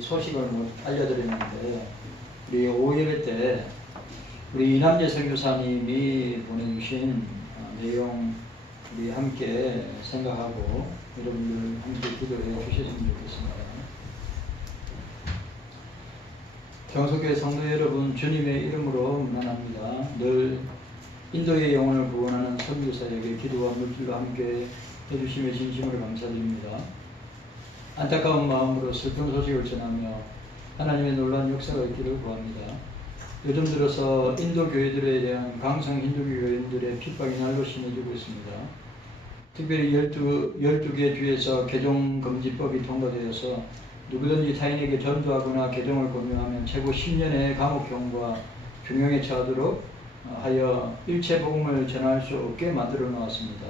이 소식을 못 알려드렸는데, 우리 5예배 때 우리 이남재 선교사님이 보내주신 내용 우리 함께 생각하고 여러분들 함께 기도해 주셨으면 좋겠습니다. 경속교회 성도 여러분, 주님의 이름으로 문안합니다. 늘 인도의 영혼을 구원하는 선교사에게 기도와 물질로 함께 해주심에 진심으로 감사드립니다. 안타까운 마음으로 슬픈 소식을 전하며 하나님의 놀라운 역사가 있기를 구합니다. 요즘 들어서 인도 교회들에 대한 강성 힌두교 교인들의 핍박이 날로 심해지고 있습니다. 특별히 12개 주에서 개종금지법이 통과되어서 누구든지 타인에게 전도하거나 개종을 권유하면 최고 10년의 감옥형과 중형에 처하도록 하여 일체 복음을 전할 수 없게 만들어 놓았습니다.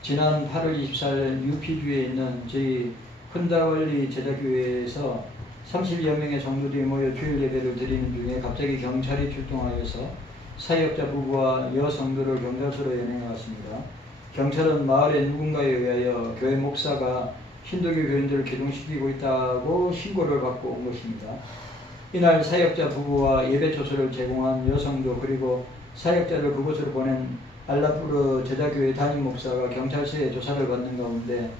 지난 8월 24일 UP주에 있는 저희 흔다월리 제자교회에서 30여 명의 성도들이 모여 주일 예배를 드리는 중에 갑자기 경찰이 출동하여서 사역자 부부와 여성도를 경찰서로 연행해왔습니다. 경찰은 마을의 누군가에 의하여 교회 목사가 힌두교 교인들을 개종시키고 있다고 신고를 받고 온 것입니다. 이날 사역자 부부와 예배 조서를 제공한 여성도 그리고 사역자를 그곳으로 보낸 알라푸르 제자교회 담임 목사가 경찰서에 조사를 받는 가운데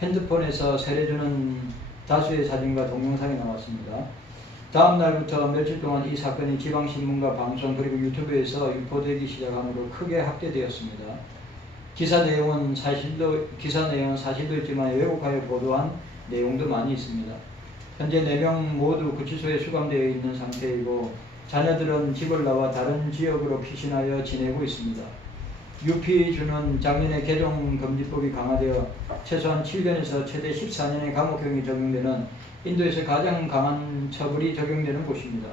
핸드폰에서 세례주는 다수의 사진과 동영상이 나왔습니다. 다음 날부터 며칠 동안 이 사건이 지방신문과 방송 그리고 유튜브에서 유포되기 시작하므로 크게 확대되었습니다. 기사 내용은 사실도 있지만 왜곡하여 보도한 내용도 많이 있습니다. 현재 4명 모두 구치소에 수감되어 있는 상태이고 자녀들은 집을 나와 다른 지역으로 피신하여 지내고 있습니다. UP주는 작년에 개종금지법이 강화되어 최소한 7년에서 최대 14년의 감옥형이 적용되는 인도에서 가장 강한 처벌이 적용되는 곳입니다.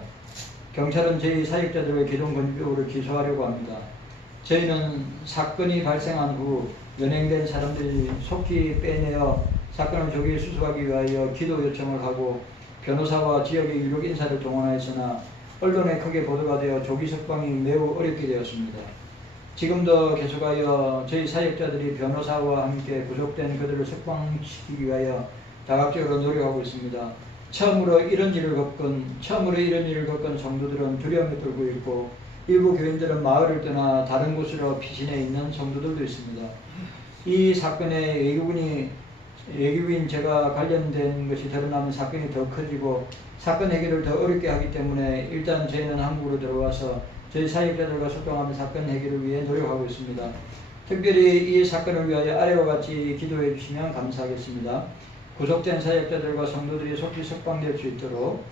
경찰은 저희 사역자들을 개종금지법으로 기소하려고 합니다. 저희는 사건이 발생한 후 연행된 사람들이 속히 빼내어 사건을 조기에 수습하기 위하여 기도 요청을 하고 변호사와 지역의 유력 인사를 동원하였으나 언론에 크게 보도가 되어 조기 석방이 매우 어렵게 되었습니다. 지금도 계속하여 저희 사역자들이 변호사와 함께 구속된 그들을 석방시키기 위하여 다각적으로 노력하고 있습니다. 처음으로 이런 일을 겪은 성도들은 두려움에 떨고 있고 일부 교인들은 마을을 떠나 다른 곳으로 피신해 있는 성도들도 있습니다. 이 사건에 외교부인 제가 관련된 것이 드러나면 사건이 더 커지고 사건 해결을 더 어렵게 하기 때문에 일단 저희는 한국으로 들어와서 저희 사역자들과 소통하며 사건 해결을 위해 노력하고 있습니다. 특별히 이 사건을 위하여 아래와 같이 기도해 주시면 감사하겠습니다. 구속된 사역자들과 성도들이 속히 석방될 수 있도록,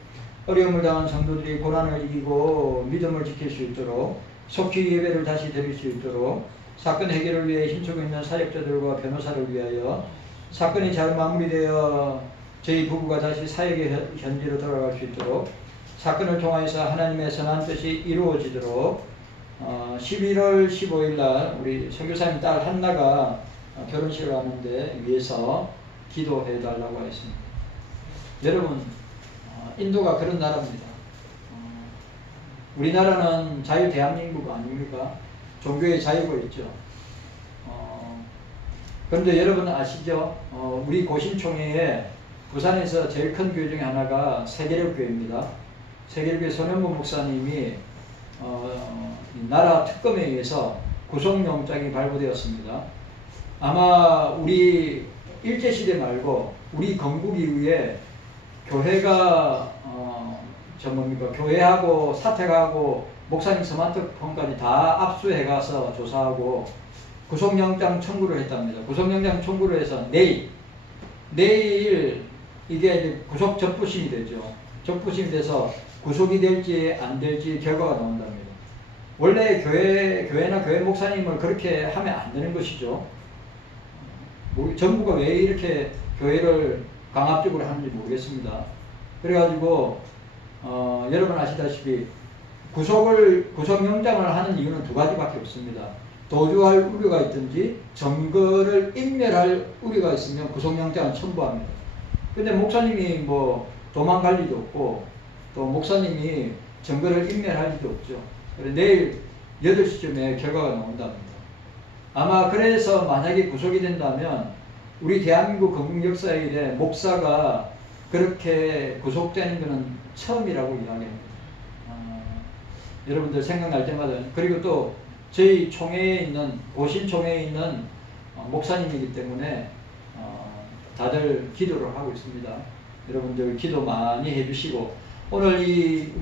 어려움을 당한 성도들이 고난을 이기고 믿음을 지킬 수 있도록, 속히 예배를 다시 드릴 수 있도록, 사건 해결을 위해 힘쓰고 있는 사역자들과 변호사를 위하여 사건이 잘 마무리되어 저희 부부가 다시 사역의 현지로 돌아갈 수 있도록, 사건을 통하여서 하나님의 선한 뜻이 이루어지도록 11월 15일 날 우리 선교사님 딸 한나가 결혼식을 하는데 위해서 기도해 달라고 했습니다. 여러분, 인도가 그런 나라입니다. 우리나라는 자유 대한민국 아닙니까? 종교의 자유가 있죠. 그런데 여러분 아시죠? 우리 고신총회에 부산에서 제일 큰 교회 중에 하나가 세계력교회입니다. 세계력교회 손현보 목사님이 나라 특검에 의해서 구속영장이 발부되었습니다. 아마 우리 일제시대 말고 우리 건국 이후에 교회가 교회하고 사택하고 목사님 스마트폰까지 다 압수해가서 조사하고 구속영장 청구를 했답니다. 구속영장 청구를 해서 내일 이게 이제 구속 접부심이 되죠. 접부심이 돼서 구속이 될지 안 될지 결과가 나온답니다. 원래 교회나 교회 목사님을 그렇게 하면 안 되는 것이죠. 정부가 왜 이렇게 교회를 강압적으로 하는지 모르겠습니다. 그래가지고 여러분 아시다시피 구속영장을 하는 이유는 두 가지밖에 없습니다. 도주할 우려가 있든지 증거를 인멸할 우려가 있으면 구속영장을 첨부합니다. 근데 목사님이 뭐 도망갈 리도 없고 또 목사님이 증거를 인멸할 리도 없죠. 그래서 내일 8시쯤에 결과가 나온답니다. 아마 그래서 만약에 구속이 된다면 우리 대한민국 건국 역사에 이래 목사가 그렇게 구속되는 것은 처음이라고 이야기합니다. 여러분들 생각날 때마다. 그리고 또 저희 총회에 있는, 고신총회에 있는 목사님이기 때문에 다들 기도를 하고 있습니다. 여러분들 기도 많이 해주시고, 오늘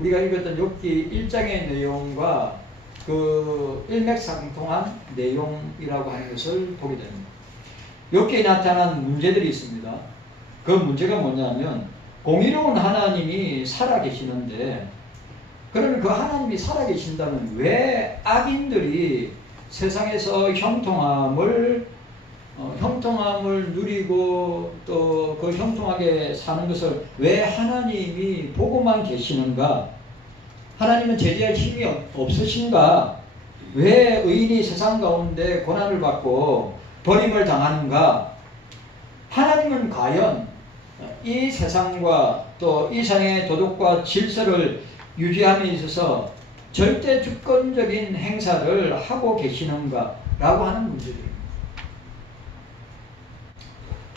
우리가 읽었던 욥기 1장의 내용과 그 일맥상통한 내용이라고 하는 것을 보게 됩니다. 욥기에 나타난 문제들이 있습니다. 그 문제가 뭐냐면, 공의로운 하나님이 살아계시는데, 그러면 그 하나님이 살아계신다면 왜 악인들이 세상에서 형통함을 누리고 또 그 형통하게 사는 것을 왜 하나님이 보고만 계시는가? 하나님은 제재할 힘이 없으신가? 왜 의인이 세상 가운데 고난을 받고 버림을 당하는가? 하나님은 과연 이 세상과 또 이 세상의 도덕과 질서를 유지함에 있어서 절대 주권적인 행사를 하고 계시는가? 라고 하는 문제들입니다.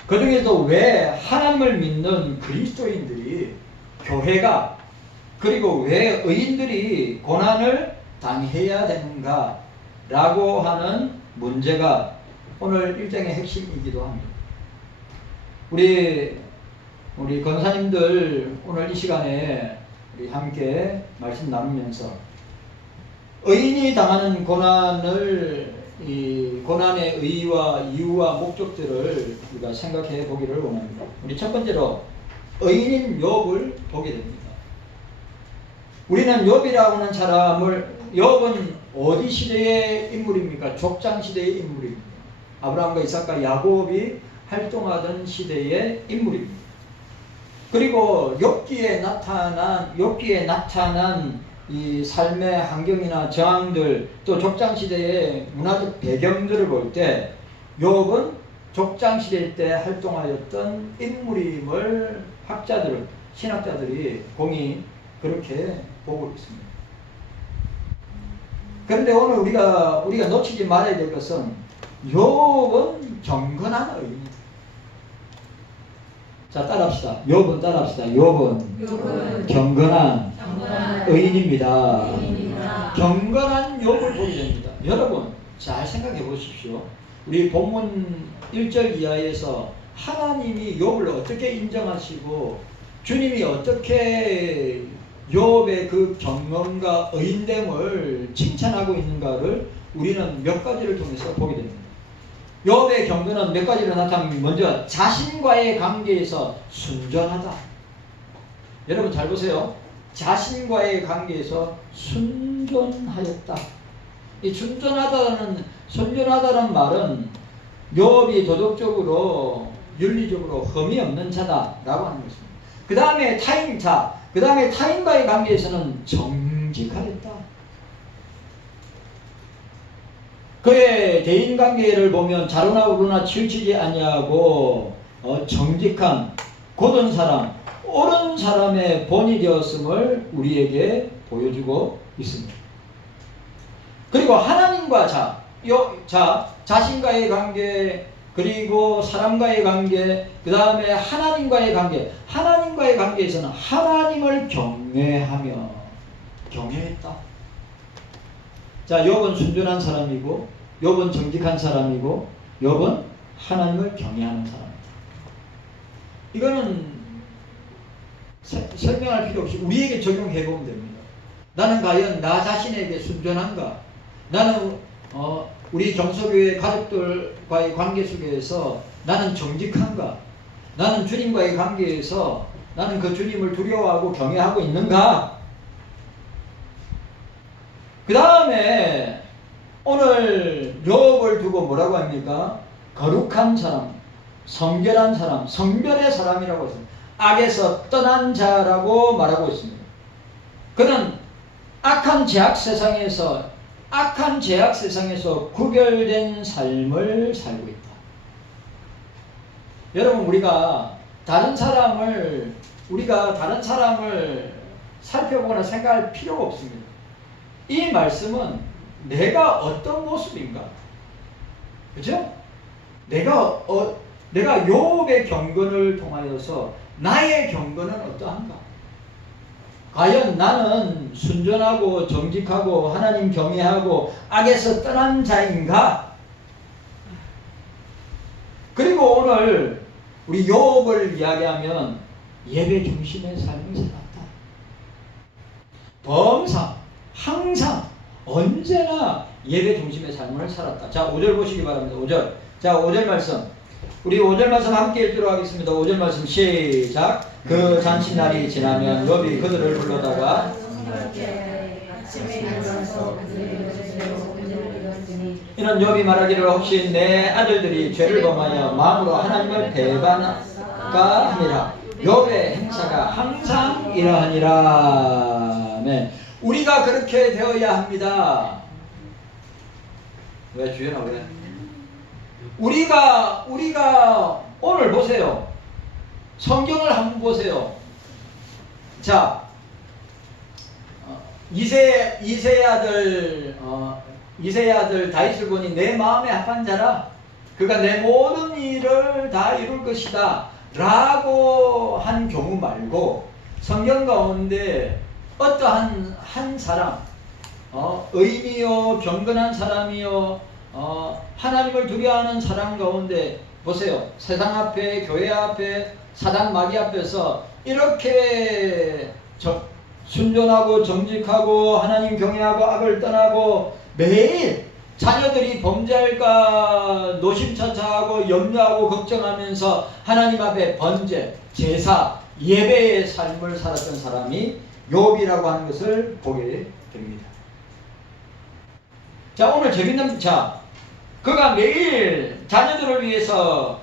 그 중에서 왜 하나님을 믿는 그리스도인들이, 교회가, 그리고 왜 의인들이 고난을 당해야 되는가? 라고 하는 문제가 오늘 일정의 핵심이기도 합니다. 우리 권사님들 오늘 이 시간에 우리 함께 말씀 나누면서 의인이 당하는 고난의 의의와 이유와 목적들을 우리가 생각해 보기를 원합니다. 우리 첫 번째로 의인인 욥을 보게 됩니다. 우리는 욥이라고 하는 욥은 어디 시대의 인물입니까? 족장 시대의 인물입니다. 아브라함과 이삭과 야곱이 활동하던 시대의 인물입니다. 그리고 욥기에 나타난 이 삶의 환경이나 저항들, 또 족장시대의 문화적 배경들을 볼 때 욥은 족장시대 때 활동하였던 인물임을 신학자들이 공히 그렇게 보고 있습니다. 그런데 오늘 우리가 놓치지 말아야 될 것은 욥은 경건한 의인이다. 자, 따라합시다. 욥은 경건한 의인입니다. 경건한 욥을 보게 됩니다. 여러분 잘 생각해 보십시오. 우리 본문 1절 이하에서 하나님이 욥을 어떻게 인정하시고 주님이 어떻게 욥의 그 경건과 의인됨을 칭찬하고 있는가를 우리는 몇 가지를 통해서 보게 됩니다. 욥의 경건은 몇 가지로 나타납니다. 먼저 자신과의 관계에서 순전하다. 여러분 잘 보세요. 자신과의 관계에서 순전하였다. 이 순전하다는 말은 욥이 도덕적으로 윤리적으로 흠이 없는 자다라고 하는 것입니다. 그 다음에 타인과의 관계에서는 정직하였다. 그의 대인관계를 보면 자로나 우로나 치우치지 아니하고 정직한 곧은 사람, 옳은 사람의 본이 되었음을 우리에게 보여주고 있습니다. 그리고 하나님과 자신과의 관계, 그리고 사람과의 관계, 그 다음에 하나님과의 관계. 하나님과의 관계에서는 하나님을 경외했다. 자, 욥은 순전한 사람이고, 욥은 정직한 사람이고, 욥은 하나님을 경외하는 사람이다. 이거는 설명할 필요 없이 우리에게 적용해 보면 됩니다. 나는 과연 나 자신에게 순전한가? 나는 우리 경서교회 가족들과의 관계 속에서 나는 정직한가? 나는 주님과의 관계에서 나는 그 주님을 두려워하고 경외하고 있는가? 그 다음에 오늘 욥을 두고 뭐라고 합니까? 거룩한 사람, 성결한 사람, 성별의 사람이라고 했습니다. 악에서 떠난 자라고 말하고 있습니다. 그는 악한 죄악 세상에서 구별된 삶을 살고 있다. 여러분 우리가 다른 사람을 살펴보거나 생각할 필요가 없습니다. 이 말씀은 내가 어떤 모습인가? 그죠? 내가 욥의 경건을 통하여서 나의 경건은 어떠한가? 과연 나는 순전하고 정직하고 하나님 경외하고 악에서 떠난 자인가? 그리고 오늘 우리 욥을 이야기하면 예배 중심의 삶을 살았다. 범상, 항상, 언제나 예배 중심의 삶을 살았다. 자, 5절 보시기 바랍니다. 5절. 자, 5절 말씀. 우리 5절 말씀 함께 읽도록 하겠습니다. 5절 말씀 시작. 그 잔치날이 지나면 욥이 그들을 불러다가 이는 욥이 말하기를 혹시 내 아들들이 죄를 범하여 마음으로 하나님을 배반할까 하니라. 욥의 행사가 항상 이러하니라. 아멘. 우리가 그렇게 되어야 합니다. 왜 주연아 왜? 우리가 오늘 보세요. 성경을 한번 보세요. 자, 이새의 아들 다윗을 보니 내 마음에 합한 자라 그가 내 모든 일을 다 이룰 것이다 라고 한 경우 말고 성경 가운데 어떠한 한 사람 의인이요 경건한 사람이요 하나님을 두려워하는 사람 가운데 보세요. 세상 앞에 교회 앞에 사단 마귀 앞에서 이렇게 순전하고 정직하고 하나님 경외하고 악을 떠나고 매일 자녀들이 범죄할까 노심차차하고 염려하고 걱정하면서 하나님 앞에 번제, 제사, 예배의 삶을 살았던 사람이 욥이라고 하는 것을 보게 됩니다. 자, 오늘 재밌는 그가 매일 자녀들을 위해서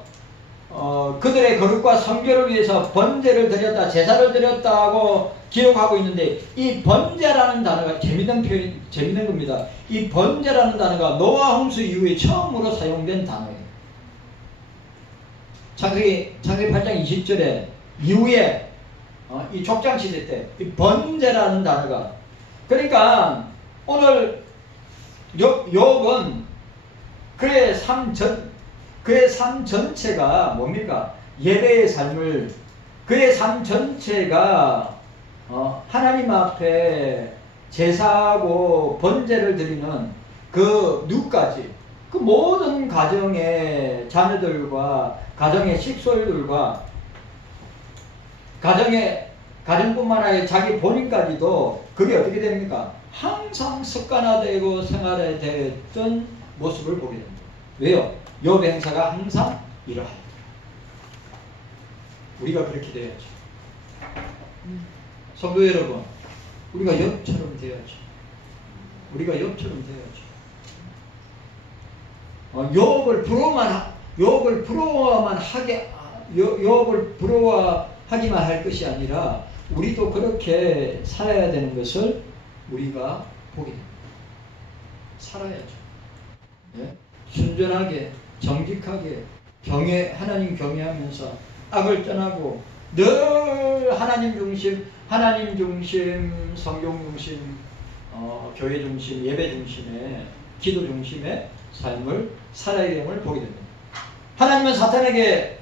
그들의 거룩과 성결을 위해서 번제를 드렸다, 제사를 드렸다고 기록하고 있는데 이 번제라는 단어가 재밌는 겁니다. 이 번제라는 단어가 노아 홍수 이후에 처음으로 사용된 단어예요. 창세기 8장 20절에 이후에 이 족장 시대 때 이 번제라는 단어가 그러니까 오늘 욥은 그의 삶 전체가 뭡니까? 예배의 삶을 그의 삶 전체가 하나님 앞에 제사하고 번제를 드리는 그 누까지 그 모든 가정의 자녀들과 가정의 식솔들과 가정뿐만 아니라 자기 본인까지도 그게 어떻게 됩니까? 항상 습관화되고 생활화되었던 모습을 보게 됩니다. 왜요? 욥의 행사가 항상 이러하다. 우리가 그렇게 돼야죠. 성도 여러분, 우리가 욥처럼 돼야죠. 우리가 욥처럼 돼야죠. 욥을 부러워하기만 할 것이 아니라 우리도 그렇게 살아야 되는 것을 우리가 보게 됩니다. 살아야죠. 네? 순전하게, 정직하게, 하나님 경외하면서 악을 떠나고 늘 하나님 중심, 성경 중심, 교회 중심, 예배 중심의 기도 중심의 삶을 살아야 됨을 보게 됩니다. 하나님은 사탄에게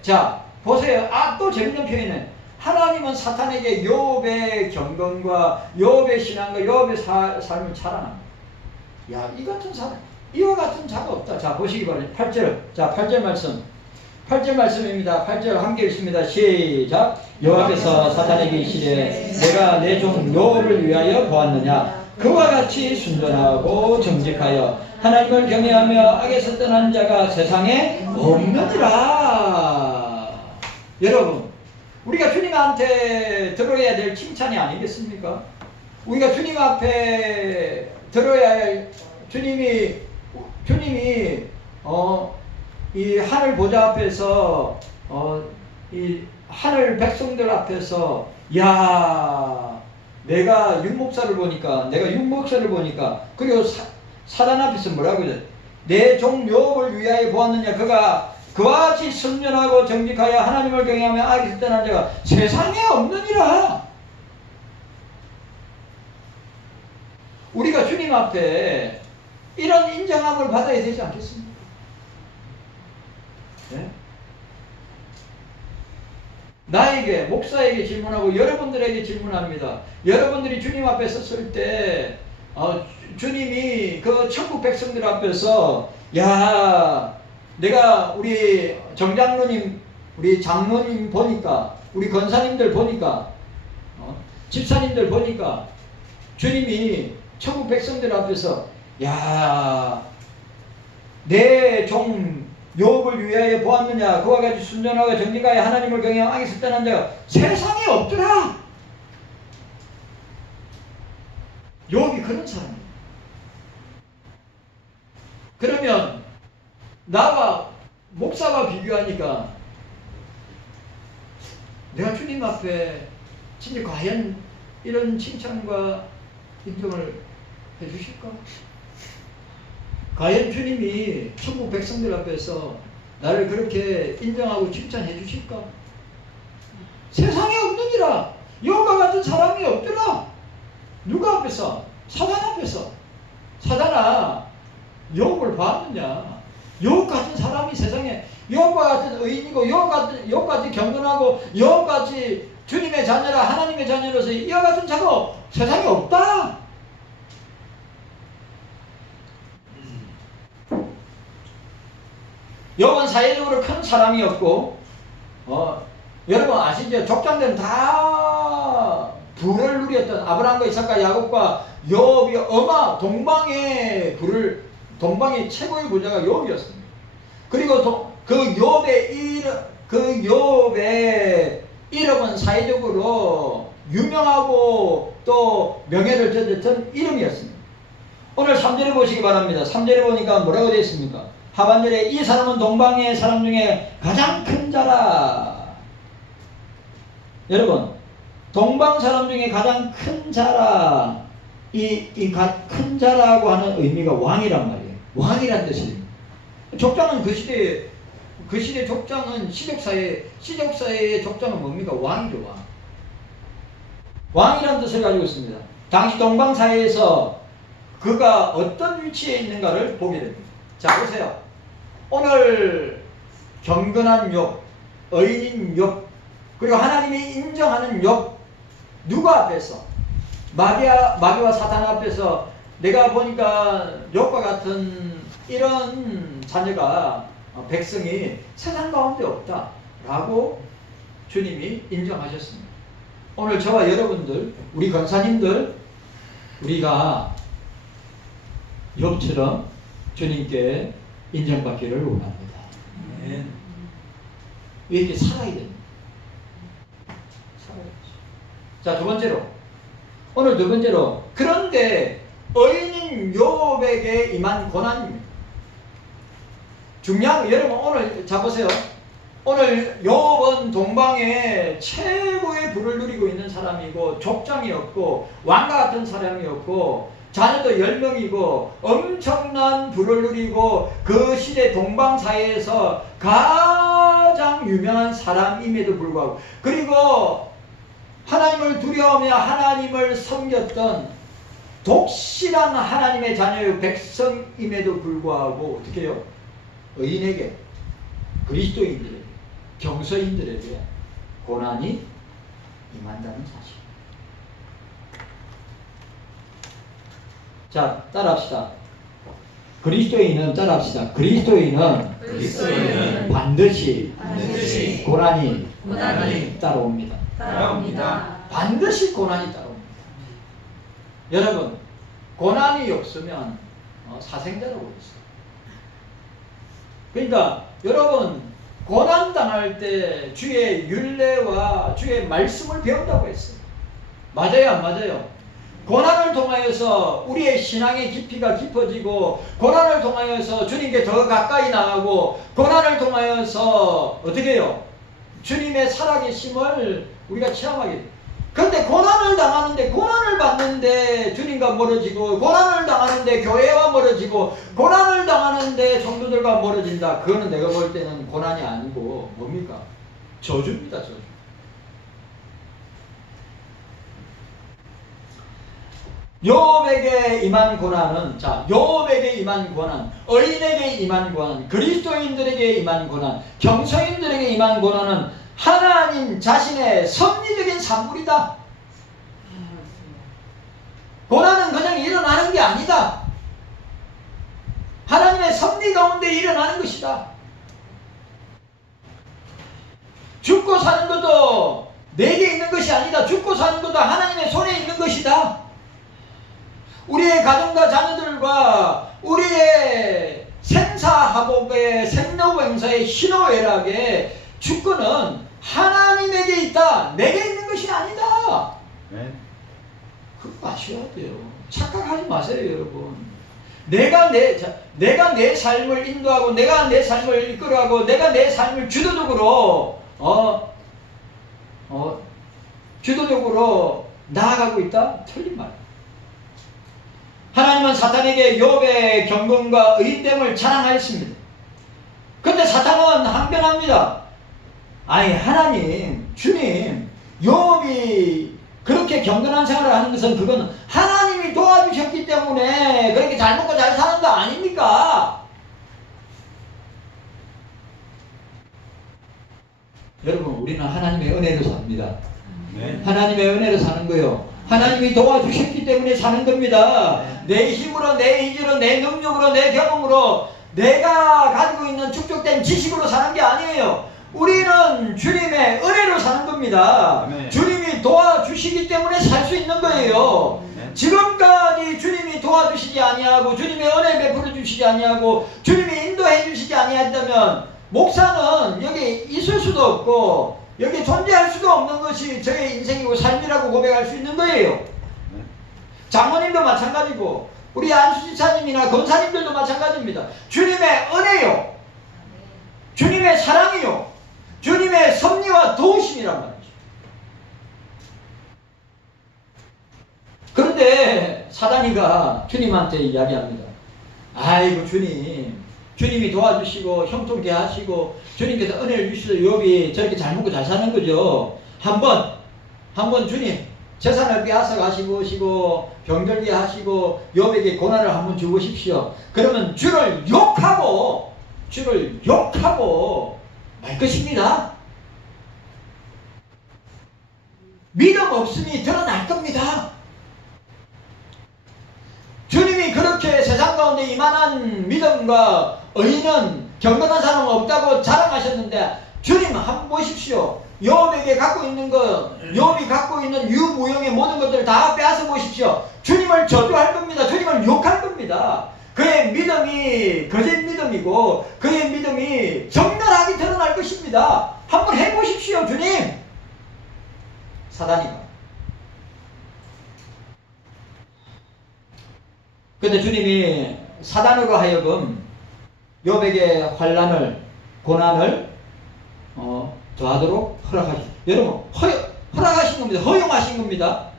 보세요. 또 재밌는 표현은 하나님은 사탄에게 욥의 경건과 욥의 신앙과 욥의 삶을 자랑합니다. 야, 이와 같은 자가 없다. 자, 보시기 바랍니다. 8절 말씀. 8절 말씀입니다. 8절 함께 읽습니다. 시작. 여호와께서 사탄에게 이르시되 내가 내 종 욥을 위하여 보았느냐. 그와 같이 순전하고 정직하여 하나님을 경외하며 악에서 떠난 자가 세상에 없느니라. 여러분, 우리가 주님한테 들어야 될 칭찬이 아니겠습니까? 우리가 주님 앞에 들어야 할 주님이 이 하늘 보좌 앞에서 이 하늘 백성들 앞에서 내가 윤목사를 보니까 그리고 사단 앞에서 뭐라고 그래? 내 종 욥을 위하여 보았느냐. 그가 그와 같이 순전하고 정직하여 하나님을 경외하며 악에서 떠난 자가 세상에 없느니라. 우리가 주님 앞에 이런 인정함을 받아야 되지 않겠습니까? 네? 나에게, 목사에게 질문하고 여러분들에게 질문합니다. 여러분들이 주님 앞에 섰을 때 주님이 그 천국 백성들 앞에서 야, 내가 우리 정장로님, 우리 장로님 보니까, 우리 권사님들 보니까, 집사님들 보니까 주님이 천국 백성들 앞에서 야, 내 종 욥을 위하여 보았느냐, 그와 같이 순전하고 정직하여 하나님을 경외하여 악에서 떠난 자가 세상에 없더라. 욥이 그런 사람이에요. 그러면 나와 목사와 비교하니까 내가 주님 앞에 진짜 과연 이런 칭찬과 인정을 해주실까? 과연 주님이 천국 백성들 앞에서 나를 그렇게 인정하고 칭찬해 주실까? 세상에 없느니라. 욥과 같은 사람이 없더라. 누가 앞에서? 사단 앞에서. 사단아, 욥을 봤느냐? 욥 같은 사람이 세상에, 욥과 같은 의인이고 욥같이 경건하고 욥같이 주님의 자녀라 하나님의 자녀로서 이와 같은 자가 세상에 없다. 욥은 사회적으로 큰 사람이었고, 여러분 아시죠? 족장들은 다 부를 누렸던 아브라함과 이삭과 야곱과 욥이 동방의 최고의 부자가 욥이었습니다. 그리고 그 욥의 이름은 사회적으로 유명하고 또 명예를 졌던 이름이었습니다. 오늘 3절에 보시기 바랍니다. 3절에 보니까 뭐라고 되어 있습니까? 하반절에 이 사람은 동방의 사람 중에 가장 큰 자라. 여러분, 동방 사람 중에 가장 큰 자라. 큰 자라고 하는 의미가 왕이란 말이에요. 왕이란 뜻입니다. 족장은 그 시대 족장은 시족사회의 족장은 뭡니까? 왕이죠, 왕. 왕이란 뜻을 가지고 있습니다. 당시 동방사회에서 그가 어떤 위치에 있는가를 보게 됩니다. 자, 보세요. 오늘 경건한 욥, 의인인 욥, 그리고 하나님이 인정하는 욥, 누가 앞에서? 마귀와 사탄 앞에서 내가 보니까 욥과 같은 이런 자녀가, 백성이 세상 가운데 없다 라고 주님이 인정하셨습니다. 오늘 저와 여러분들, 우리 권사님들, 우리가 욥처럼 주님께 인정받기를 원합니다. 네. 이렇게 살아야 됩니다. 자, 오늘 두 번째로, 그런데 의인인 욥에게 임한 고난입니다. 중요한 거, 여러분 오늘 자 보세요. 오늘 욥은 동방에 최고의 부를 누리고 있는 사람이고, 족장이었고, 왕과 같은 사람이었고, 자녀도 10명이고 엄청난 부를 누리고 그 시대 동방사회에서 가장 유명한 사람임에도 불구하고, 그리고 하나님을 두려워하며 하나님을 섬겼던 독실한 하나님의 자녀의 백성임에도 불구하고 어떻게 해요? 의인에게, 그리스도인들에게, 경서인들에게 고난이 임한다는 사실. 자, 따라합시다. 그리스도인은 반드시 고난이 따라옵니다. 반드시 고난이 따라옵니다. 여러분, 고난이 없으면 사생자라고 했어요. 그러니까 여러분, 고난당할 때 주의 율례와 주의 말씀을 배운다고 했어요. 맞아요, 안 맞아요? 고난을 통하여서 우리의 신앙의 깊이가 깊어지고, 고난을 통하여서 주님께 더 가까이 나가고, 고난을 통하여서 어떻게 해요? 주님의 살아계심을 우리가 체험하게 돼요. 그런데 고난을 당하는데, 고난을 받는데 주님과 멀어지고, 고난을 당하는데 교회와 멀어지고, 고난을 당하는데 성도들과 멀어진다. 그거는 내가 볼 때는 고난이 아니고 뭡니까? 저주입니다, 저주. 욥에게 임한 고난은, 자, 욥에게 임한 고난, 의인에게 임한 고난, 그리스도인들에게 임한 고난, 경서인들에게 임한 고난은 하나님 자신의 섭리적인 산물이다. 고난은 그냥 일어나는 게 아니다. 하나님의 섭리 가운데 일어나는 것이다. 죽고 사는 것도 내게 있는 것이 아니다. 죽고 사는 것도 하나님의 손에 있는 것이다. 우리의 가정과 자녀들과 우리의 생사화복의 생로병사의 희노애락의 주권은 하나님에게 있다. 내게 있는 것이 아니다. 네. 그거 아셔야 돼요. 착각하지 마세요, 여러분. 내가 내 삶을 인도하고 내가 내 삶을 이끌어가고 내가 내 삶을 주도적으로 주도적으로 나아가고 있다? 틀린 말. 하나님은 사탄에게 욥의 경건과 의인됨을 자랑하였습니다. 그런데 사탄은 항변합니다. 아니 하나님, 주님, 욥이 그렇게 경건한 생활을 하는 것은 그건 하나님이 도와주셨기 때문에 그렇게 잘 먹고 잘 사는 거 아닙니까? 여러분, 우리는 하나님의 은혜로 삽니다. 네. 하나님의 은혜로 사는 거요. 하나님이 도와주셨기 때문에 사는 겁니다. 내 힘으로, 내 의지로, 내 능력으로, 내 경험으로, 내가 가지고 있는 축적된 지식으로 사는 게 아니에요. 우리는 주님의 은혜로 사는 겁니다. 네. 주님이 도와주시기 때문에 살 수 있는 거예요. 네. 지금까지 주님이 도와주시지 아니하고 주님의 은혜 베풀어 주시지 아니하고 주님이 인도해 주시지 아니했다면 목사는 여기 있을 수도 없고 여기 존재할 수도 없는 것이 저의 인생이고 삶이라고 고백할 수 있는 거예요. 네. 장모님도 마찬가지고 우리 안수지사님이나 권사님들도 마찬가지입니다. 주님의 은혜요, 주님의 사랑이요, 주님의 섭리와 도우심이란 말이죠. 그런데 사단이가 주님한테 이야기합니다. 아이고 주님, 주님이 도와주시고 형통케 하시고 주님께서 은혜를 주시서 욥이 저렇게 잘 먹고 잘 사는 거죠. 한번 주님 재산을 빼앗아 가시고 병들게 하시고 욥에게 고난을 한번 주보십시오. 그러면 주를 욕하고 말 것입니다. 믿음 없음이 드러날 겁니다. 주님이 그렇게 세상 가운데 이만한 믿음과 의인은 경건한 사람은 없다고 자랑하셨는데 주님 한번 보십시오. 욥에게 갖고 있는 것, 욥이 갖고 있는 유무용의 모든 것들을 다 빼앗아 보십시오. 주님을 저주할 겁니다. 주님을 욕할 겁니다. 그의 믿음이 거짓 믿음이고 그의 믿음이 정렬하게 드러날 것입니다. 한번 해보십시오, 주님. 사단이가. 근데 주님이 사단으로 하여금 욥에게 환난을, 고난을 더하도록 허락하신. 여러분, 허락하신 겁니다. 허용하신 겁니다.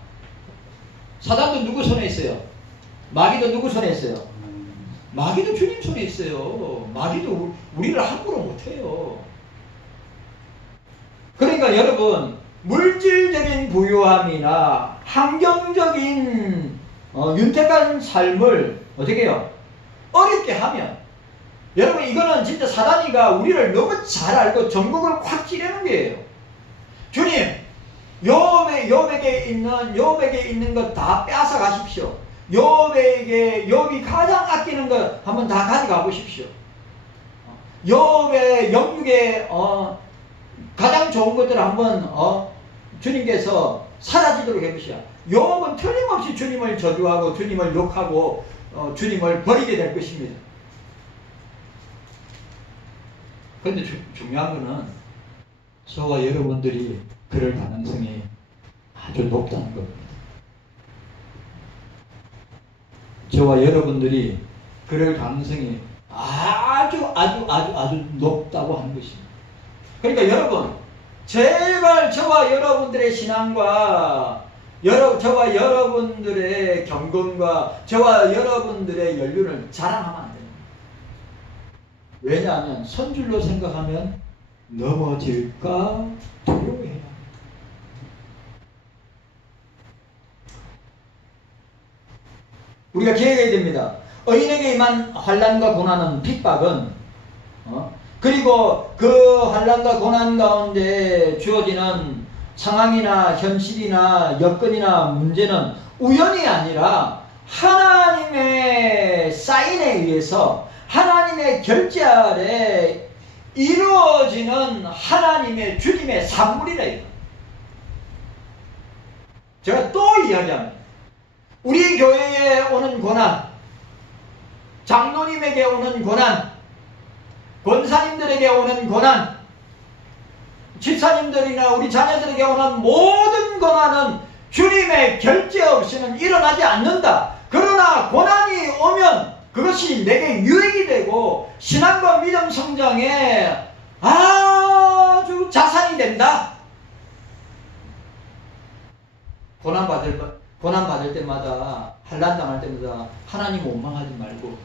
사단도 누구 손에 있어요? 마귀도 누구 손에 있어요? 마귀도 주님 손에 있어요. 마귀도 우리를 함부로 못해요. 그러니까 여러분, 물질적인 부유함이나 환경적인 윤택한 삶을 어떻게 해요? 어렵게 하면 여러분 이거는 진짜 사단이가 우리를 너무 잘 알고 전국을 확 찌르는 거예요. 주님, 욥에게 있는 것 다 빼앗아 가십시오. 욥이 가장 아끼는 것 한번 다 가져가 보십시오. 욥의 영육에 가장 좋은 것들을 한번 주님께서 사라지도록 해보시오. 욥은 틀림없이 주님을 저주하고 주님을 욕하고 주님을 버리게 될 것입니다. 그런데 중요한 것은 저와 여러분들이 그럴 가능성이 아주 높다는 겁니다. 저와 여러분들이 그럴 가능성이 아주 높다고 하는 것입니다. 그러니까 여러분, 제발 저와 여러분들의 신앙과 저와 여러분들의 경건과 저와 여러분들의 연륜을 자랑하면 안 됩니다. 왜냐하면 선줄로 생각하면 넘어질까 두려워해요. 우리가 기억해야 됩니다. 의인에게 임한 환난과 고난은 핍박은 그리고 그 환난과 고난 가운데 주어지는 상황이나 현실이나 여건이나 문제는 우연이 아니라 하나님의 사인에 의해서 하나님의 결제 아래 이루어지는 하나님의 주님의 산물이다. 제가 또 이야기합니다. 우리 교회에 오는 고난, 장로님에게 오는 고난, 권사님들에게 오는 고난, 집사님들이나 우리 자녀들에게 오는 모든 고난은 주님의 결제 없이는 일어나지 않는다. 그러나 고난이 오면 그것이 내게 유익이 되고 신앙과 믿음 성장에 아주 자산이 된다. 고난 받을 때마다, 환난 당할 때마다 하나님 원망하지 말고,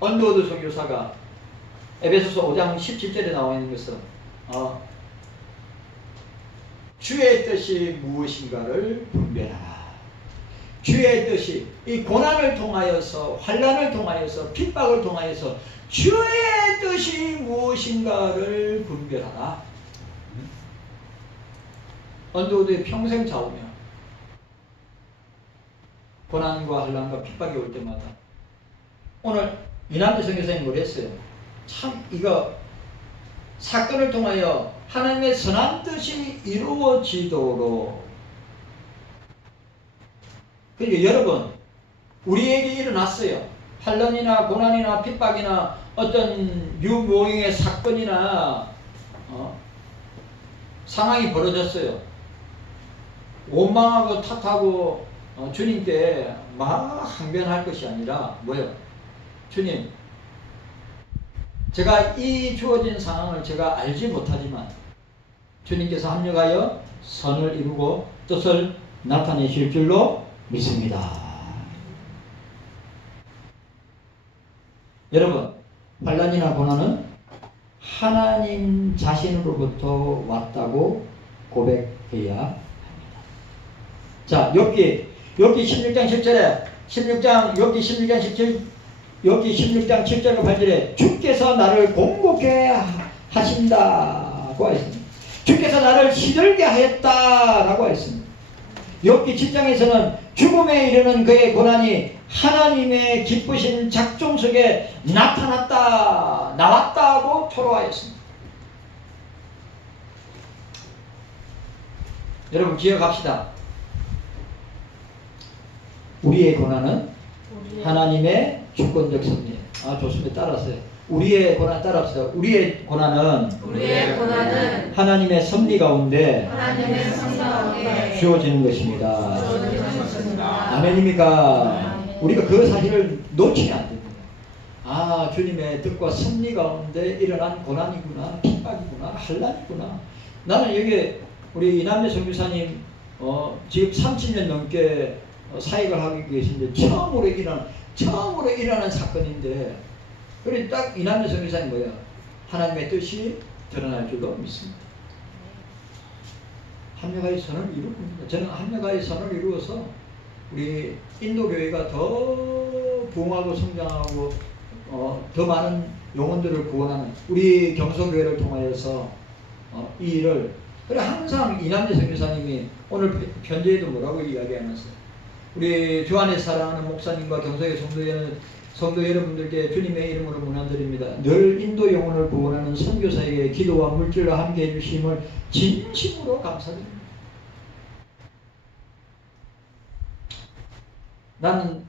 언더우드 선교사가 에베소서 5장 17절에 나와 있는 것은 주의 뜻이 무엇인가를 분별하라. 주의 뜻이 이 고난을 통하여서, 환난을 통하여서, 핍박을 통하여서 주의 뜻이 무엇인가를 분별하라. 언더우드의 평생 좌우며 고난과 환난과 핍박이 올 때마다 오늘 이남재 선교사님 뭘 했어요? 참 이거 사건을 통하여 하나님의 선한 뜻이 이루어지도록. 그러니까 여러분, 우리에게 일어났어요. 환난이나 고난이나 핍박이나 어떤 유무형의 사건이나 상황이 벌어졌어요. 원망하고 탓하고 주님께 막 항변할 것이 아니라 뭐요? 주님, 제가 이 주어진 상황을 제가 알지 못하지만 주님께서 합력하여 선을 이루고 뜻을 나타내실 줄로 믿습니다. 여러분, 환난이나 고난은 하나님 자신으로부터 왔다고 고백해야 합니다. 자, 욥기 16장 10절에 욥기 16장 7절과 8절에 주께서 나를 공고케 하신다고 했습니다. 주께서 나를 시들게 하였다라고 했습니다. 욥기 7장에서는 죽음에 이르는 그의 고난이 하나님의 기쁘신 작정 속에 나왔다고 토로하였습니다. 여러분 기억합시다. 우리의 고난은 하나님의 주권적 섭리예요. 좋습니다. 따라서요. 우리의 고난 따라합시다. 우리의 고난은 하나님의 섭리 가운데 주어지는 것입니다. 아멘입니까? 우리가 그 사실을 놓치면 안 됩니다. 주님의 뜻과 섭리 가운데 일어난 고난이구나, 핍박이구나, 환난이구나. 나는 여기 우리 이남재 선교사님 지금 30년 넘게 사역을 하고 계신데 처음으로 일어난 사건인데, 그래 딱 이남재 선교사님 뭐야? 하나님의 뜻이 드러날 줄로 믿습니다. 합력하여 선을 이루고 있습니다. 저는 합력하여 선을 이루어서 우리 인도교회가 더 부흥하고 성장하고 더 많은 영혼들을 구원하는 우리 경성교회를 통하여서 이 일을, 그래 항상 이남재 선교사님이 오늘 편지에도 뭐라고 이야기하면서 우리 주 안에 사랑하는 목사님과 경성의 성도 여러분들께 주님의 이름으로 문안드립니다. 늘 인도 영혼을 구원하는 선교사에게 기도와 물질과 함께 해주심을 진심으로 감사드립니다. 나는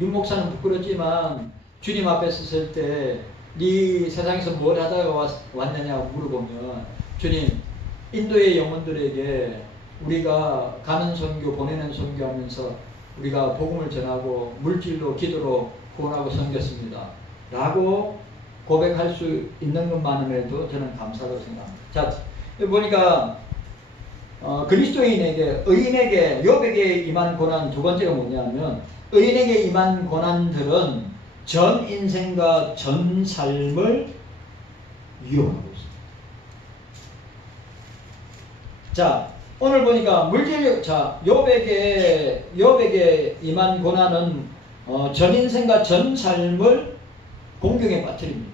윤 목사는 부끄럽지만 주님 앞에 섰을 때 네 세상에서 뭘 하다가 왔느냐고 물어보면, 주님, 인도의 영혼들에게 우리가 가는 선교, 보내는 선교하면서 우리가 복음을 전하고 물질로 기도로 구원하고 섬겼습니다 라고 고백할 수 있는 것만으로도 저는 감사하다고 생각합니다. 자, 보니까 그리스도인에게, 의인에게, 욥에게 임한 고난 두 번째가 뭐냐면, 의인에게 임한 고난들은 전 인생과 전 삶을 위협하고 있습니다. 자, 오늘 보니까 욥에게 임한 고난은 전 인생과 전 삶을 공경에 빠뜨립니다.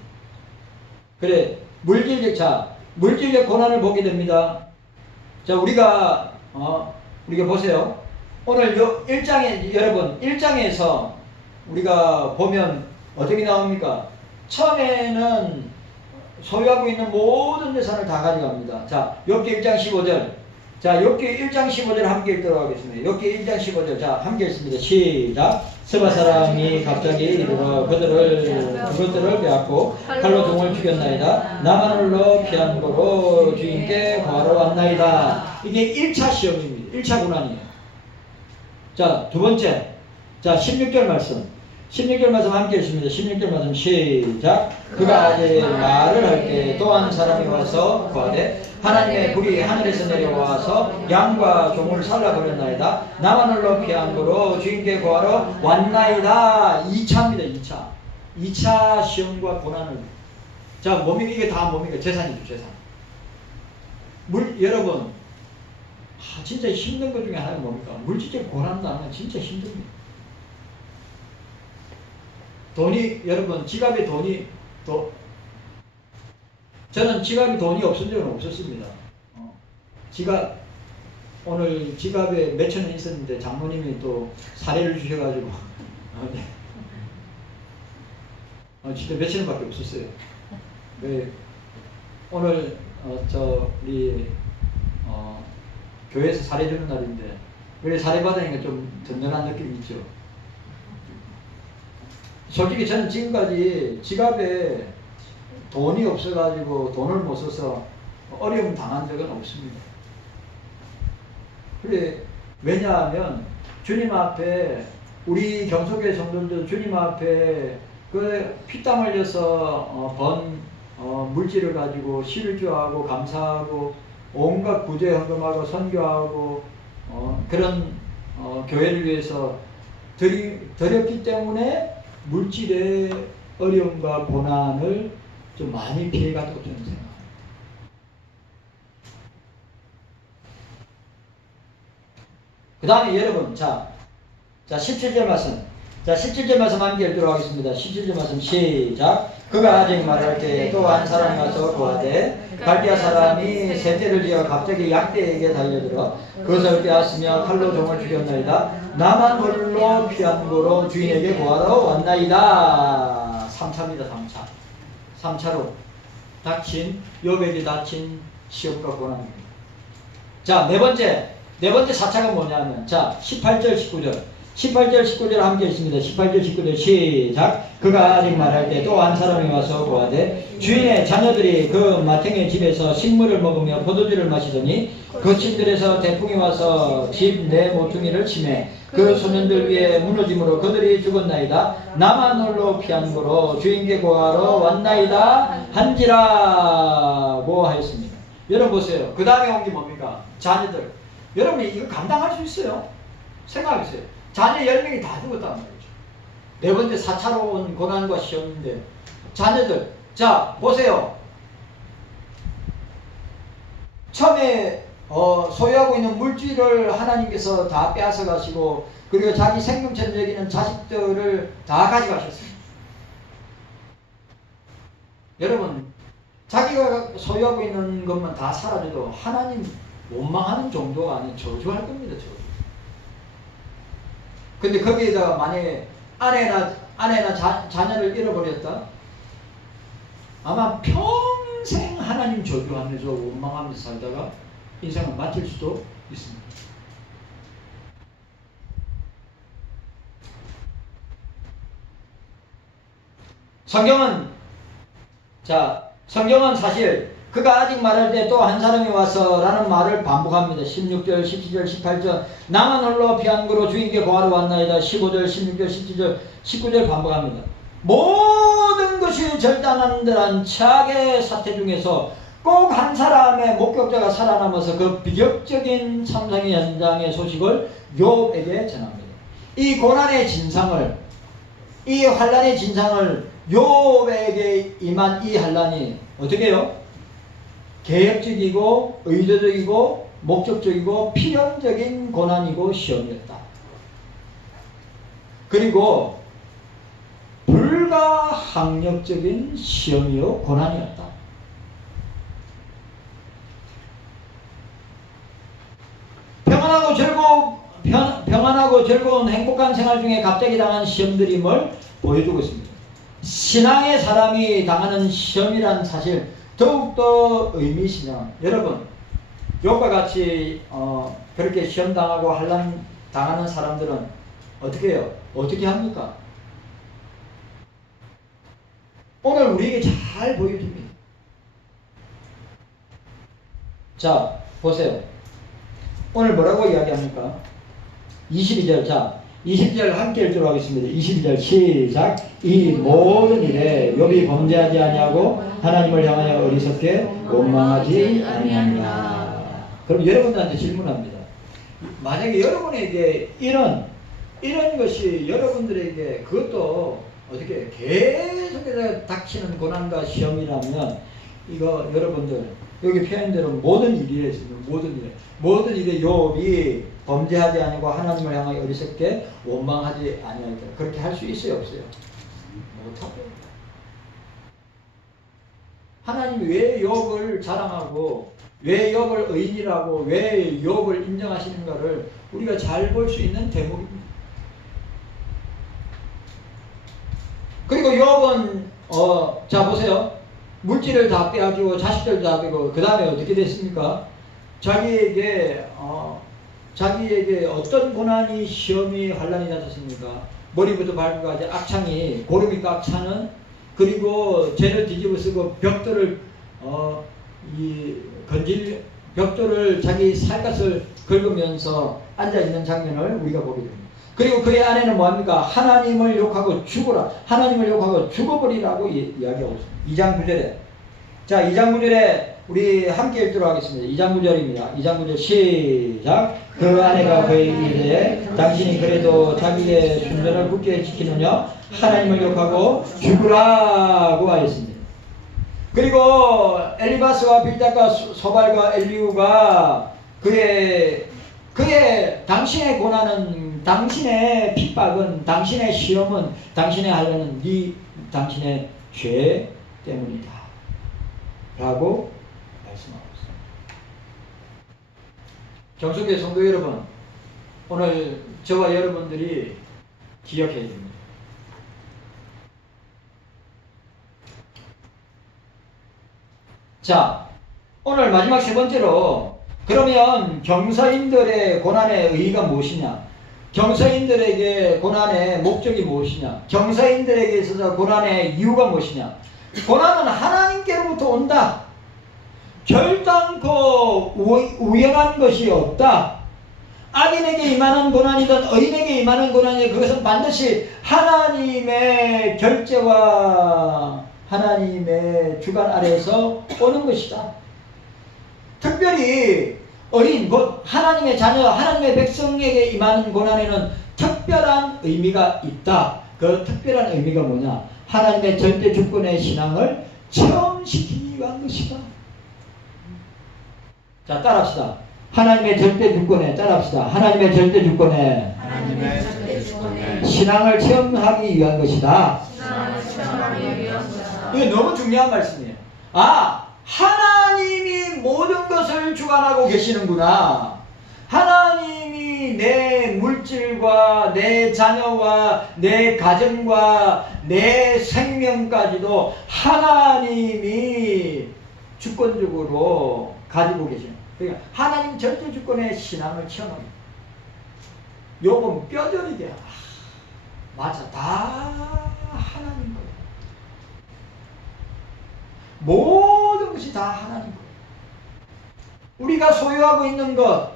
그래, 물질적 고난을 보게 됩니다. 자, 우리가 보세요. 오늘 요 1장에, 여러분, 1장에서 우리가 보면 어떻게 나옵니까? 처음에는 소유하고 있는 모든 재산을 다 가져갑니다. 자, 욥기 1장 15절. 자, 욥기 1장 15절 함께 읽도록 하겠습니다. 욥기 1장 15절. 자, 함께 읽습니다. 시작. 스바 사람이 갑자기 이르러 그것들을 빼앗고 칼로 종을 죽였나이다. 나만 홀로 피한 거로 주인께 구하러 왔나이다. 이게 1차 시험입니다. 1차 고난이에요. 자, 두 번째. 자, 16절 말씀. 16절 말씀 함께 읽습니다. 16절 말씀 시작. 그가 아직 말을 할 때 또 한 사람이 와서 구하되 하나님의 불이 하늘에서 내려와서 양과 종을 살라버렸나이다. 나만 홀로 피한 거로 주인께 구하러 왔나이다. 2차입니다. 2차. 2차 시험과 고난을. 자, 뭡니까? 이게 다 뭡니까? 재산이죠. 재산. 여러분, 진짜 힘든 것 중에 하나가 뭡니까? 물질적 고난 당하는 건 진짜 힘듭니다. 돈이, 여러분, 지갑에 돈이, 저는 지갑에 돈이 없은 적은 없었습니다. 오늘 지갑에 몇천 원 있었는데 장모님이 또 사례를 주셔가지고, 진짜 몇천 원밖에 없었어요. 네, 오늘, 우리, 교회에서 사례 주는 날인데, 왜 사례 받으니까 좀 든든한 느낌이 있죠. 솔직히 저는 지금까지 지갑에 돈이 없어가지고 돈을 못 써서 어려움 당한 적은 없습니다. 그래, 왜냐하면 주님 앞에, 우리 경속교회 성도들도 주님 앞에 그 피땀 흘려서 번 물질을 가지고 실주하고 감사하고 온갖 구제 헌금하고 선교하고 그런 교회를 위해서 드렸기 때문에 물질의 어려움과 고난을 좀 많이 피해갔다고 저는 생각합니다. 그 다음에 여러분, 자 17절 말씀. 자, 17절 말씀 함께 읽도록 하겠습니다. 17절 말씀 시작. 그가 아직 말할 때 또 한 사람이 와서 구하되 갈대아 사람이 셋째를 지어 갑자기 약대에게 달려들어 그것을 빼앗으며 칼로 종을 죽였나이다. 나만 홀로 피한 거로 주인에게 구하러 왔나이다. 3차입니다. 3차로 욥에게 닥친 시험과 고난입니다. 자, 네 번째 4차가 뭐냐면, 자, 18절 19절 함께 읽습니다. 18절 19절 시작. 그가 아직 말할 때 또 한 사람이 와서 구하되 주인의 자녀들이 그 마탱의 집에서 식물을 먹으며 포도주를 마시더니 거친들에서 태풍이 와서 집 내 모퉁이를 치매 그 소년들 위에 무너짐으로 그들이 죽었나이다. 나만 홀로 피한 거로 주인께 구하러 왔나이다 한지라고 하였습니다. 여러분 보세요. 그 다음에 온 게 뭡니까? 자녀들. 여러분이 이거 감당할 수 있어요? 생각해보세요. 자녀 10명이 다 죽었단 말이죠. 네 번째 4차로 온 고난과 시험인데, 자녀들, 자, 보세요. 처음에 소유하고 있는 물질을 하나님께서 다 빼앗아 가시고, 그리고 자기 생명처럼 여기는 자식들을 다 가져가셨습니다. 여러분, 자기가 소유하고 있는 것만 다 사라져도 하나님 원망하는 정도가 아니라 저주할 겁니다. 저주. 근데 거기에다가 만약에 아내나 자녀를 잃어버렸다? 아마 평생 하나님 저주하면서 원망하면서 살다가 인생을 마칠 수도 있습니다. 성경은 사실 그가 아직 말할 때 또 한 사람이 와서 라는 말을 반복합니다. 16절, 17절, 18절 나만 홀로 피한 거로 주인께 구하러 왔나이다. 15절, 16절, 17절, 19절 반복합니다. 모든 것이 절단한들한 최악의 사태 중에서 꼭 한 사람의 목격자가 살아남아서 그 비격적인 참상의 현장의 소식을 욥에게 전합니다. 이 고난의 진상을, 이 환난의 진상을 욥에게 임한 이 환난이 어떻게 해요? 계획적이고 의도적이고 목적적이고 필연적인 고난이고 시험이었다. 그리고 불가항력적인 시험이요 고난이었다. 평안하고 즐거운 행복한 생활 중에 갑자기 당한 시험들이 뭘 보여주고 있습니다. 신앙의 사람이 당하는 시험이란 사실 더욱더 의미 있으냐. 여러분, 욥과 같이 그렇게 시험 당하고 환난 당하는 사람들은 어떻게 해요? 어떻게 합니까? 오늘 우리에게 잘 보여줍니다. 자, 보세요. 오늘 뭐라고 이야기합니까? 22절. 자, 20절 함께 읽도록 하겠습니다. 22절 시작. 이 모든 일에 욥이 범죄하지 아니하고 하나님을 향하여 어리석게 원망하지 아니하니라. 그럼 여러분들한테 질문합니다. 만약에 여러분에게 이런 것이 여러분들에게 그것도 어떻게 계속해서 닥치는 고난과 시험이라면 이거 여러분들 여기 표현대로 모든 일이래 있습니다. 모든 일에 욥이 범죄하지 아니고 하나님을 향하여 어리석게 원망하지 아니하니까 그렇게 할 수 있어요, 없어요? 못하죠. 하나님이 왜 욥을 자랑하고 왜 욥을 의인이라고 왜 욥을 인정하시는가를 우리가 잘 볼 수 있는 대목입니다. 그리고 욥은 자 보세요. 물질을 다 빼앗기고 자식들도 다 빼고 그 다음에 어떻게 됐습니까? 자기에게 어떤 고난이 시험이 환난이 닥쳤습니까? 머리부터 발끝까지 악창이 고름이 꽉 차는 그리고 죄를 뒤집어 쓰고 벽돌을 벽돌을 자기 살갗을 긁으면서 앉아 있는 장면을 우리가 보게 됩니다. 그리고 그의 아내는 뭐합니까? 하나님을 욕하고 죽어라. 하나님을 욕하고 죽어버리라고 이야기하고 있습니다. 2장 9절에. 자, 2장 9절에 우리 함께 읽도록 하겠습니다. 2장 9절입니다. 2장 9절 시작. 그 아내가 그에게 이르되 당신이 그래도 자기의 순전을 굳게 지키느냐? 하나님을 욕하고 죽으라고 하였습니다. 그리고 엘리바스와 빌닷과 소발과 엘리후가 그의 당신의 고난은 당신의 핍박은 당신의 시험은 당신의 하려는 당신의 죄 때문이다 라고 말씀하고 있습니다. 경숙의 성도 여러분, 오늘 저와 여러분들이 기억해야 됩니다. 자, 오늘 마지막 세 번째로 그러면 경서인들의 고난의 의의가 무엇이냐? 경서인들에게 고난의 목적이 무엇이냐? 경서인들에게 있어서 고난의 이유가 무엇이냐? 고난은 하나님께로부터 온다. 결단코 우연한 것이 없다. 악인에게 임하는 고난이든 의인에게 임하는 고난이든 그것은 반드시 하나님의 결제와 하나님의 주관 아래에서 오는 것이다. 특별히 어린 곧 하나님의 자녀 하나님의 백성에게 임하는 고난에는 특별한 의미가 있다. 그 특별한 의미가 뭐냐? 하나님의 절대 주권의 신앙을 체험시키기 위한 것이다. 자, 따라합시다. 하나님의 절대 주권에 따라합시다. 하나님의 절대 주권에 신앙을 체험하기 위한 것이다. 이게 너무 중요한 말씀이에요. 하나님이 모든 것을 주관하고 계시는구나. 하나님이 내 물질과 내 자녀와 내 가정과 내 생명까지도 하나님이 주권적으로 가지고 계시는. 그러니까 하나님 절대 주권의 신앙을 체험합니다. 욥은 뼈저리게 맞아, 다 하나님 거예요. 모든 것이 다 하나님 거예요. 우리가 소유하고 있는 것,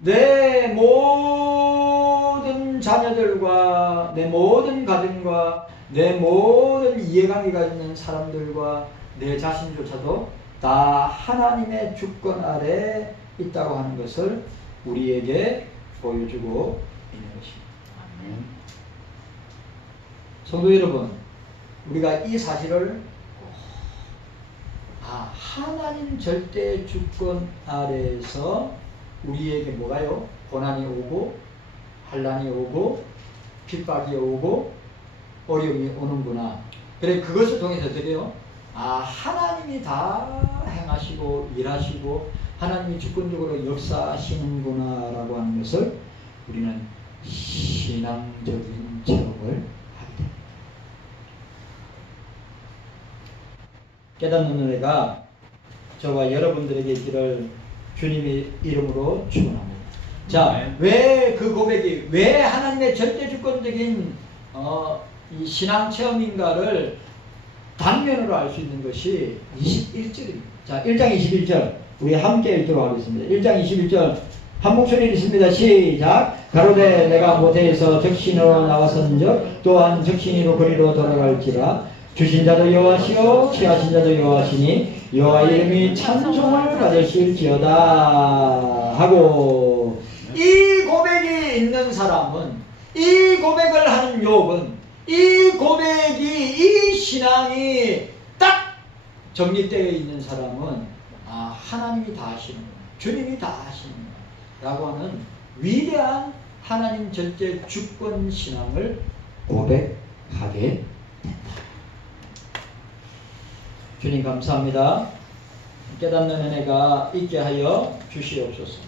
내 모든 자녀들과 내 모든 가정과 내 모든 이해관계가 있는 사람들과 내 자신조차도 다 하나님의 주권 아래 있다고 하는 것을 우리에게 보여주고 있는 것입니다. 성도 여러분, 우리가 이 사실을 하나님 절대 주권 아래에서 우리에게 뭐가요? 고난이 오고 환난이 오고 핍박이 오고 어려움이 오는구나. 그래, 그것을 통해서 어떻게 해요? 하나님이 다 행하시고 일하시고 하나님이 주권적으로 역사하시는구나 라고 하는 것을 우리는 신앙적인 체험을 하게 됩니다. 깨닫는 은혜가 저와 여러분들에게 있기를 주님의 이름으로 축원합니다. 자, 왜 그 고백이 왜 하나님의 절대 주권적인 이 신앙 체험인가를 단면으로 알 수 있는 것이 21절입니다. 자, 1장 21절 우리 함께 읽도록 하겠습니다. 1장 21절 한 목소리 읽습니다. 시작. 가로되 내가 모태에서 적신으로 나왔었는즉 또한 적신이로 그리로 돌아갈지라. 주신 자도 여호와시요 취하신 자도 여호와시니 여호와 이름이 찬송을 받으실지어다 하고, 이 고백이 있는 사람은, 이 고백을 하는 욥은, 이 고백이, 이 신앙이 딱 정립되어 있는 사람은 하나님이 다 하시는구나, 주님이 다 하시는구나 라고 하는 위대한 하나님 절대 주권 신앙을 고백하게 된다. 주님 감사합니다. 깨닫는 은혜가 있게 하여 주시옵소서.